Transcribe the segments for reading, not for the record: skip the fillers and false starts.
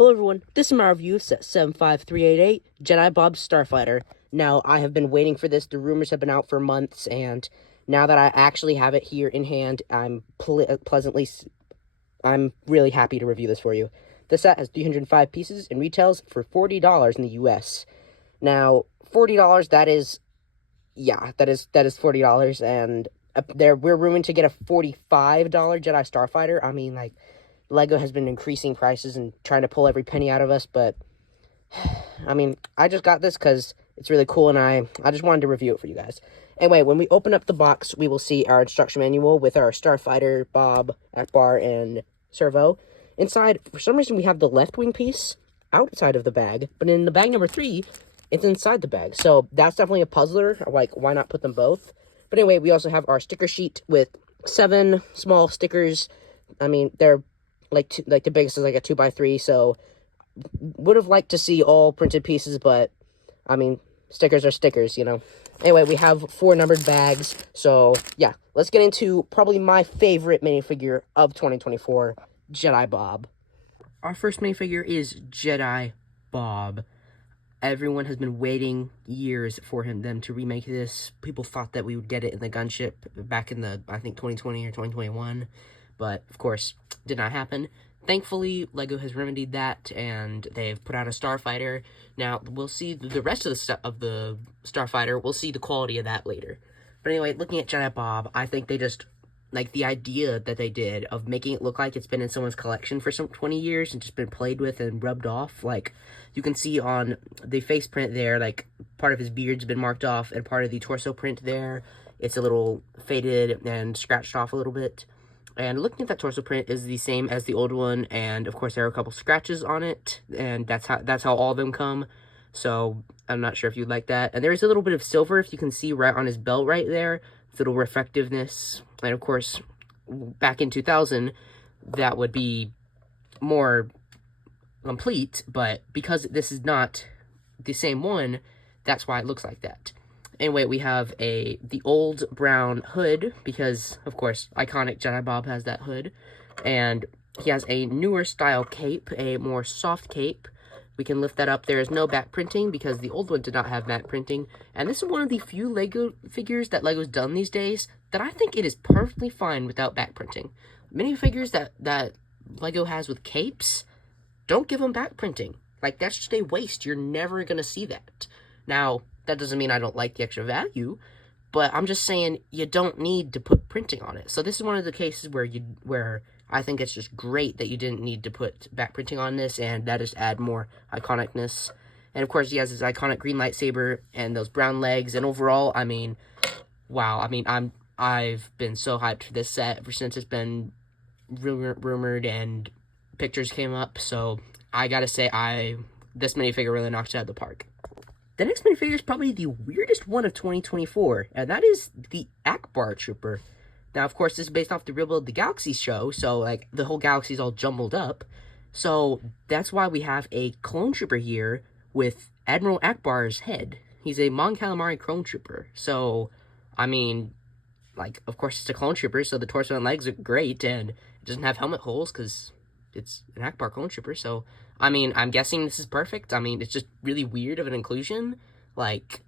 Hello everyone, this is my review of set 75388, Jedi Bob's Starfighter. Now, I have been waiting for this, the rumors have been out for months, and now that I actually have it here in hand, I'm really happy to review this for you. The set has 305 pieces and retails for $40 in the US. Now, $40, that is $40, and we're rumored to get a $45 Jedi Starfighter. I mean, like, LEGO has been increasing prices and trying to pull every penny out of us, but, I mean, I just got this because it's really cool, and I just wanted to review it for you guys. Anyway, when we open up the box, we will see our instruction manual with our Starfighter, Bob, Akbar, and Servo. Inside, for some reason, we have the left wing piece outside of the bag, but in the bag number 3, it's inside the bag. So that's definitely a puzzler. Like, why not put them both? But anyway, we also have our sticker sheet with 7 small stickers. I mean, they're like the biggest is like a 2x3, so would have liked to see all printed pieces, but I mean, stickers are stickers, you know. Anyway, we have 4 numbered bags, so yeah, let's get into probably my favorite minifigure of 2024, Jedi Bob. Our first minifigure is Jedi Bob. Everyone has been waiting years for them to remake this. People thought that we would get it in the gunship back in the, I think, 2020 or 2021. But, of course, did not happen. Thankfully, LEGO has remedied that, and they've put out a Starfighter. Now, we'll see the rest of the Starfighter. We'll see the quality of that later. But anyway, looking at Jedi Bob, I think they just, like, the idea that they did of making it look like it's been in someone's collection for some 20 years and just been played with and rubbed off. Like, you can see on the face print there, like, part of his beard's been marked off, and part of the torso print there, it's a little faded and scratched off a little bit. And looking at that torso print is the same as the old one, and of course there are a couple scratches on it, and that's how all of them come. So I'm not sure if you'd like that. And there's a little bit of silver, if you can see right on his belt right there, little reflectiveness. And of course, back in 2000, that would be more complete, but because this is not the same one, that's why it looks like that. Anyway, we have the old brown hood, because, of course, iconic Jedi Bob has that hood. And he has a newer style cape, a more soft cape. We can lift that up. There is no back printing, because the old one did not have back printing. And this is one of the few LEGO figures that LEGO's done these days that I think it is perfectly fine without back printing. Many figures that LEGO has with capes, don't give them back printing. Like, that's just a waste. You're never going to see that. Now, that doesn't mean I don't like the extra value, but I'm just saying you don't need to put printing on it. So this is one of the cases where I think it's just great that you didn't need to put back printing on this, and that just add more iconicness. And of course, he has his iconic green lightsaber and those brown legs. And overall, I mean, wow. I mean, I've been so hyped for this set ever since it's been rumored and pictures came up. So I gotta say, this minifigure really knocks it out of the park. The next minifigure is probably the weirdest one of 2024, and that is the Akbar Trooper. Now, of course, this is based off the Real Build the Galaxy show, so, like, the whole galaxy's all jumbled up. So, that's why we have a clone trooper here with Admiral Akbar's head. He's a Mon Calamari clone trooper. So, I mean, like, of course, it's a clone trooper, so the torso and legs are great, and it doesn't have helmet holes, because it's an Akbar clone trooper, so I mean, I'm guessing this is perfect. I mean, it's just really weird of an inclusion. Like,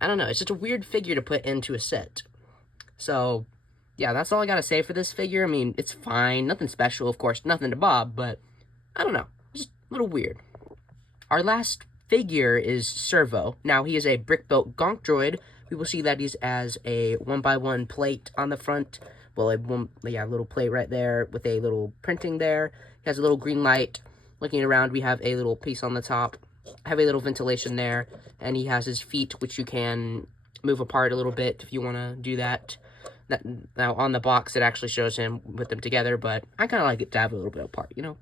I don't know. It's just a weird figure to put into a set. So, yeah, that's all I gotta say for this figure. I mean, it's fine. Nothing special, of course. Nothing to Bob, but I don't know. Just a little weird. Our last figure is Servo. Now, he is a brick-built gonk droid. We will see that he's as a 1x1 plate on the front. Well, a little plate right there with a little printing there. He has a little green light. Looking around, we have a little piece on the top, have a little ventilation there, and he has his feet, which you can move apart a little bit if you want to do that. Now, on the box, it actually shows him with them together, but I kind of like it to have a little bit apart, you know?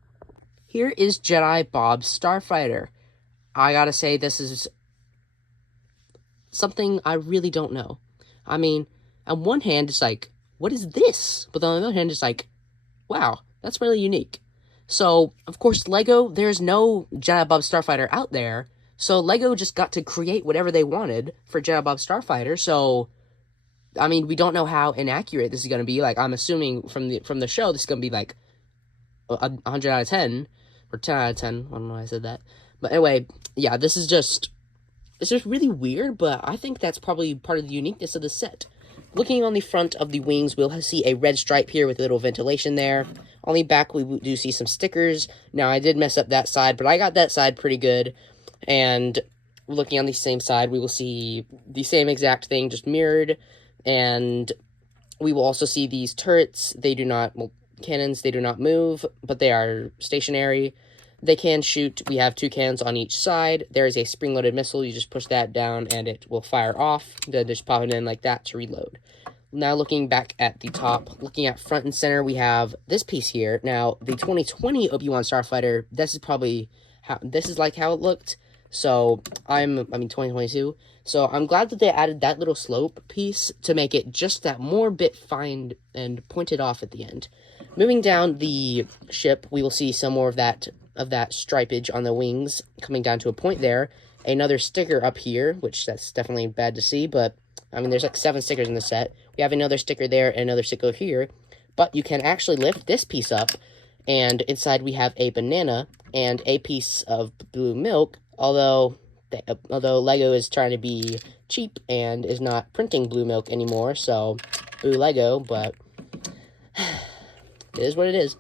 Here is Jedi Bob's Starfighter. I gotta say, this is something I really don't know. I mean, on one hand, it's like, what is this? But on the other hand, it's like, wow, that's really unique. So, of course, LEGO, there's no Jedi Bob Starfighter out there, so LEGO just got to create whatever they wanted for Jedi Bob Starfighter, so, I mean, we don't know how inaccurate this is going to be. Like, I'm assuming from the show, this is going to be, like, 100 out of 10, or 10 out of 10. I don't know why I said that. But anyway, yeah, it's just really weird, but I think that's probably part of the uniqueness of the set. Looking on the front of the wings, we'll see a red stripe here with a little ventilation there. On the back, we do see some stickers. Now, I did mess up that side, but I got that side pretty good. And looking on the same side, we will see the same exact thing, just mirrored. And we will also see these turrets. They do not, well, cannons, they do not move, but they are stationary. They can shoot. We have 2 cannons on each side. There is a spring-loaded missile. You just push that down, and it will fire off. Then just pop it in like that to reload. Now, looking back at the top, looking at front and center, we have this piece here. Now, the 2020 Obi-Wan Starfighter, this is like how it looked. So, 2022. So, I'm glad that they added that little slope piece to make it just that more bit fine and pointed off at the end. Moving down the ship, we will see some more of that stripage on the wings coming down to a point there. Another sticker up here, which that's definitely bad to see, but I mean, there's like 7 stickers in the set. We have another sticker there and another sticker here, but you can actually lift this piece up, and inside we have a banana and a piece of blue milk, although LEGO is trying to be cheap and is not printing blue milk anymore, so boo LEGO, but it is what it is.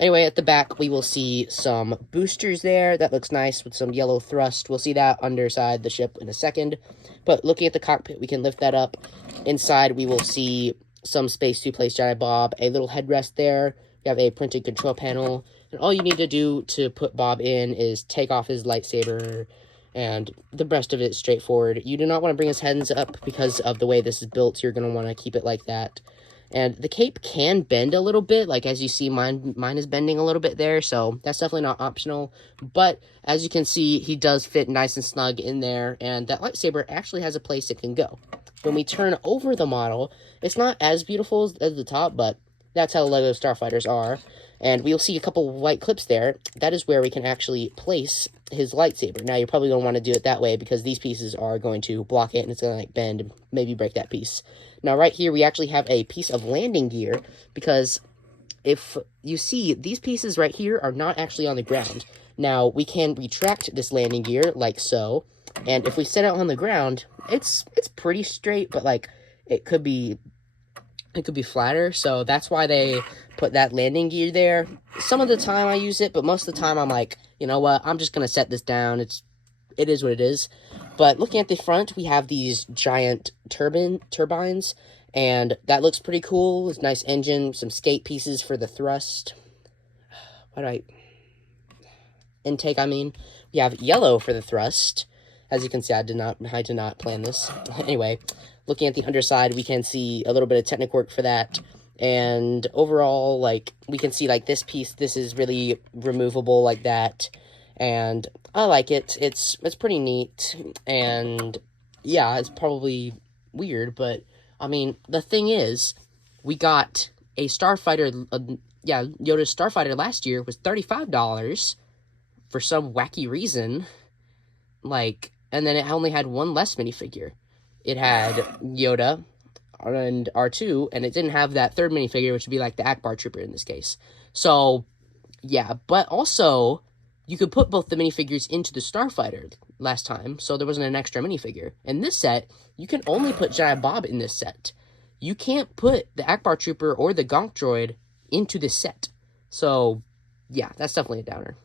Anyway, at the back, we will see some boosters there. That looks nice with some yellow thrust. We'll see that underside the ship in a second. But looking at the cockpit, we can lift that up. Inside, we will see some space to place Jedi Bob, a little headrest there. We have a printed control panel. And all you need to do to put Bob in is take off his lightsaber, and the rest of it is straightforward. You do not want to bring his hands up because of the way this is built. You're going to want to keep it like that. And the cape can bend a little bit, like as you see, mine is bending a little bit there, so that's definitely not optional. But as you can see, he does fit nice and snug in there, and that lightsaber actually has a place it can go. When we turn over the model, it's not as beautiful as the top, but that's how the LEGO Starfighters are. And we'll see a couple white clips there. That is where we can actually place his lightsaber. Now, you're probably going to want to do it that way because these pieces are going to block it, and it's going to like bend and maybe break that piece. Now, right here, we actually have a piece of landing gear because if you see, these pieces right here are not actually on the ground. Now, we can retract this landing gear like so, and if we set it on the ground, it's pretty straight, but like it could be flatter, so that's why they put that landing gear there. Some of the time I use it, but most of the time I'm like, you know what, I'm just going to set this down. It is what it is. But looking at the front, we have these giant turbines, and that looks pretty cool. It's a nice engine, some skate pieces for the thrust. Intake, I mean. We have yellow for the thrust. As you can see, I did not plan this. Anyway, looking at the underside, we can see a little bit of technical work for that. And overall, like, we can see, like, this piece, this is really removable like that. And I like it. It's pretty neat. And, yeah, it's probably weird, but, I mean, the thing is, we got a Starfighter, Yoda's Starfighter last year was $35 for some wacky reason. Like, and then it only had one less minifigure. It had Yoda and R2, and it didn't have that third minifigure, which would be like the Akbar Trooper in this case. So, yeah, but also, you could put both the minifigures into the Starfighter last time, so there wasn't an extra minifigure. In this set, you can only put Jedi Bob in this set. You can't put the Akbar Trooper or the Gonk Droid into this set. So, yeah, that's definitely a downer.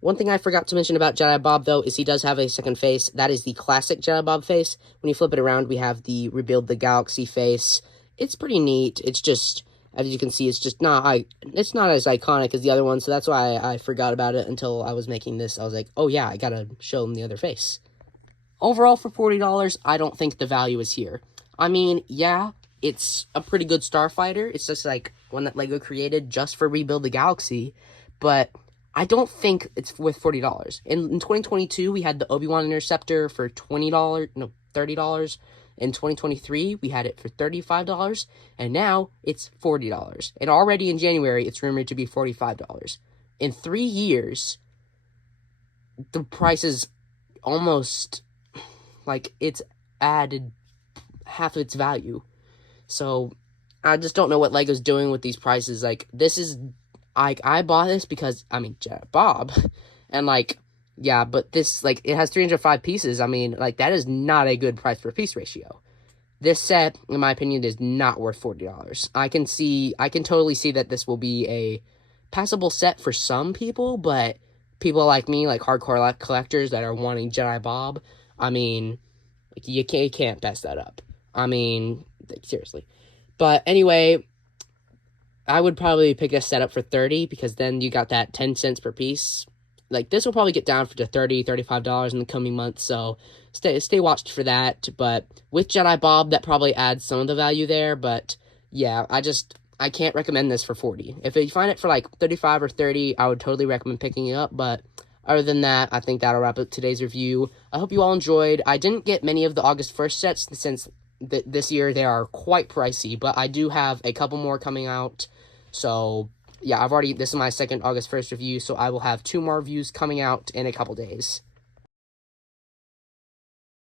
One thing I forgot to mention about Jedi Bob, though, is he does have a second face. That is the classic Jedi Bob face. When you flip it around, we have the Rebuild the Galaxy face. It's pretty neat. It's just, as you can see, it's not as iconic as the other one, so that's why I forgot about it until I was making this. I was like, oh yeah, I gotta show him the other face. Overall, for $40, I don't think the value is here. I mean, yeah, it's a pretty good Starfighter. It's just like one that LEGO created just for Rebuild the Galaxy, but I don't think it's worth $40. In 2022, we had the Obi-Wan Interceptor for $30. In 2023, we had it for $35, and now it's $40. And already in January, it's rumored to be $45. In 3 years, the price is almost, like, it's added half its value. So, I just don't know what LEGO's doing with these prices. Like, this is I bought this because, I mean, Bob, and, like, yeah, but this, like, it has 305 pieces. I mean, like, that is not a good price per piece ratio. This set, in my opinion, is not worth $40. I can totally see that this will be a passable set for some people, but people like me, like hardcore collectors that are wanting Jedi Bob, I mean, you can't pass that up. I mean, seriously. But anyway, I would probably pick a setup for 30 because then you got that 10 cents per piece. Like, this will probably get down to $35 in the coming months, so stay watched for that. But with Jedi Bob, that probably adds some of the value there, but yeah, I can't recommend this for 40. If you find it for like 35 or 30, I would totally recommend picking it up, but other than that, I think that'll wrap up today's review. I hope you all enjoyed. I didn't get many of the August 1st sets since this year they are quite pricey, but I do have a couple more coming out. So, yeah, this is my second August 1st review, so I will have 2 more reviews coming out in a couple days.